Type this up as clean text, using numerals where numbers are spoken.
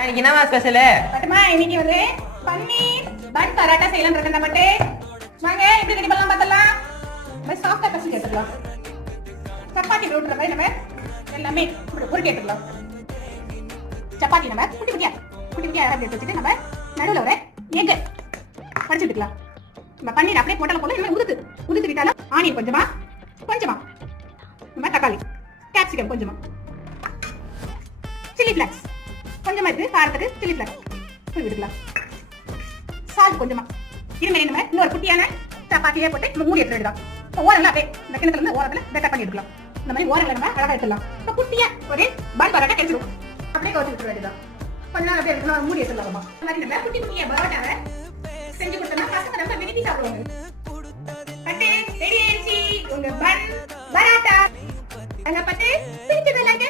இன்னைக்கு என்னமா ஸ்பெஷல்? பட்டுமா இன்னைக்கு வந்து பன்னீர் பன் பரோட்டா செய்யலாம் இருக்கேன் பட்டு. வாங்க எப்படி ரெடி பண்ணலாம் பார்த்தலாம். நம்ம சாஃப்ட்டா கசி எடுத்துக்கலாம். சப்பாத்தி ரோட்ற மாதிரி நம்ம எல்லாமே உருட்டி எடுத்துக்கலாம். சப்பாத்தி நம்ம குட்டி குட்டியா எடுத்து வச்சுட்டு நம்ம நடுவுல ஒரு எக் படிச்சு எடுத்துக்கலாம். நம்ம பன்னீர் அப்படியே போட்டால போல நம்ம உதுத்து விட்டாலும் ஆனியன் கொஞ்சமா நம்ம தக்காளி கேப்சிகம் கொஞ்சமா சில்லி ஃபிளக்ஸ் கொஞ்சமா இருக்கு காரத்துக்கு சில்லி ஃபிளக்ஸ் விட்டுக்கலாம். சால்ட் கொஞ்சமா இருங்க நம்ம இன்னொரு குட்டியான சப்பாத்தியே போட்டு நம்ம மூடி எடுத்துடலாம். ஓரங்கள்ல அப்படியே இந்த கிணத்துல இருந்து ஓரத்துல கட் பண்ணி எடுக்கலாம். இந்த மாதிரி ஓரங்களை நம்ம அழகா எடுத்துடலாம். இப்போ குட்டியா ஒரு பன் பரோட்டா கிடைச்சிடும். அப்படியே கவுச்சி விட்டுற வேண்டியதான். கொஞ்ச நேரம் அப்படியே எடுத்துலாம் மூடி எடுத்துடலாமா. இந்த மாதிரி நம்ம குட்டியா பரோட்டாவை செஞ்சு கொடுத்தோம்னா பசங்க ரொம்ப விரும்பி சாப்பிடுவாங்க. பட்டு ரெடி ஆயிடுச்சு உங்க பன் பரோட்டா. அங்க பட்டு பிடிச்சது